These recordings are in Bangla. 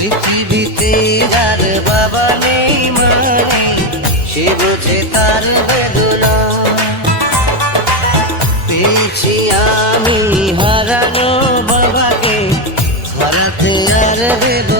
পৃথিবীতে যার বাবা নেই মানে সে বোঝে তার বেদনা। পেয়েছি আমি হারানো বাবাকে হারাতে আর দেব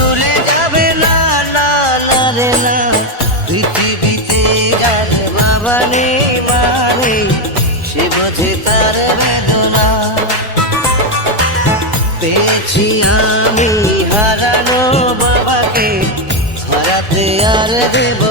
নেই মানে সে বোঝে তার বেদনা। পেয়েছি আমি হারানো বাবাকে হারাতে আর দেব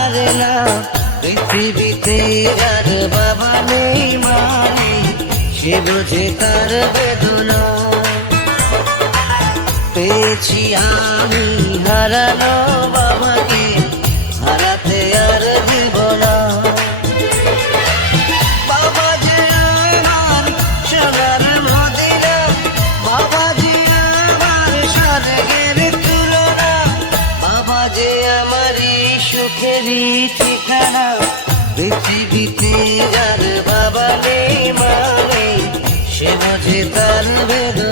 পৃথিবীতে আর বাবা নেই মানে সে বোঝে তার বেদনা। পেয়েছি আমি হারানো বাবাকে, হারাতে আর দেব বাবা যে আমার সোনার বাবা যে বাবা যে আমারই সুখেরই ঠিকানা। পৃথিবীতে যার বাবা নেই মা নেই সে মাঝে তার বেদনা